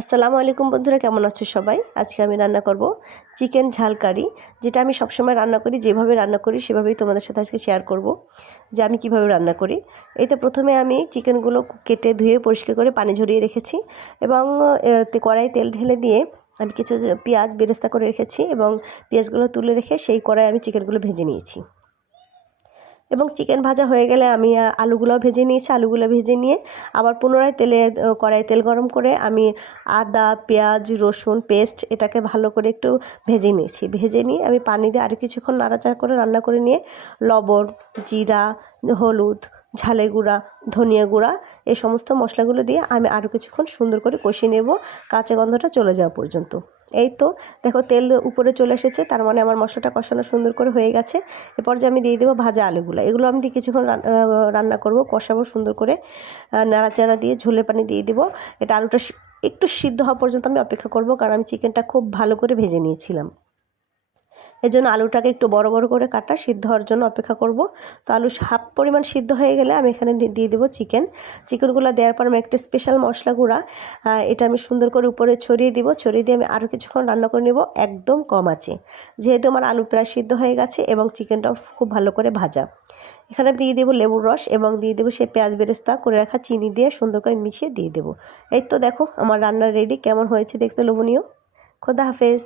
আসসালামু আলাইকুম বন্ধুরা, কেমন আছো সবাই? আজকে আমি রান্না করব চিকেন ঝাল কারি, যেটা আমি সবসময় রান্না করি, যেভাবে রান্না করি সেভাবেই তোমাদের সাথে আজকে শেয়ার করব যে আমি কীভাবে রান্না করি। এতে প্রথমে আমি চিকেনগুলো কেটে ধুয়ে পরিষ্কার করে পানি ঝরিয়ে রেখেছি এবং কড়াই তেল ঢেলে দিয়ে আমি কিছু পেঁয়াজ বেরেস্তা করে রেখেছি এবং পেঁয়াজগুলো তুলে রেখে সেই কড়াই আমি চিকেনগুলো ভেজে নিয়েছি। এবং চিকেন ভাজা হয়ে গেলে আমি আলুগুলো ভেজে নিয়েছি। আলুগুলো ভেজে নিয়ে আবার পুনরায় তেলে কড়াই তেল গরম করে আমি আদা, পেঁয়াজ, রসুন, পেস্ট এটাকে ভালো করে একটু ভেজে নিয়েছি। ভেজে নিয়ে আমি পানি দিয়ে আরও কিছুক্ষণ নাড়াচাড়া করে রান্না করে নিয়ে লবণ, জিরা, হলুদ ঝালে গুঁড়া, ধনিয়া গুঁড়া, এই সমস্ত মশলাগুলো দিয়ে আমি আরও কিছুক্ষণ সুন্দর করে কষিয়ে নেব। কাঁচা গন্ধটা চলে যাওয়া পর্যন্ত। এই তো, দেখো তেল উপরে চলে এসেছে, তার মানে আমার মশলাটা কষানো সুন্দর করে হয়ে গেছে। এরপর যে আমি দিয়ে দেবো ভাজা আলুগুলো, এগুলো আমি দিয়ে কিছুক্ষণ রান্না করব, কষাবো সুন্দর করে। নাড়াচাড়া দিয়ে ঝোলে পানি দিয়ে দেবো। এটা আলুটা একটু সিদ্ধ হওয়া পর্যন্ত আমি অপেক্ষা করব, কারণ আমি চিকেনটা খুব ভালো করে ভেজে নিয়েছিলাম। এর জন্য আলুটাকে একটু বড় বড় করে কাটা, সিদ্ধ হওয়ার জন্য অপেক্ষা করব। তো আলু হাফ পরিমাণ সিদ্ধ হয়ে গেলে আমি এখানে দিয়ে দেবো চিকেন চিকেনগুলো দেওয়ার পর আমি একটা স্পেশাল মশলা গুঁড়া এটা আমি সুন্দর করে উপরে ছড়িয়ে দিব। ছড়িয়ে দিয়ে আমি আরও কিছুক্ষণ রান্না করে নেব একদম কম আছে যেহেতু আমার আলু প্রায় সিদ্ধ হয়ে গেছে এবং চিকেনটাও খুব ভালো করে ভাজা। এখানে দিয়ে দেবো লেবুর রস এবং দিয়ে দেবো সেই পেঁয়াজ বেরেস্তা, করে রাখা চিনি দিয়ে সুন্দর করে মিশিয়ে দিয়ে দেবো। এই তো দেখো, আমার রান্নার রেডি কেমন হয়েছে দেখতে লোভনীয়। খোদা হাফেজ।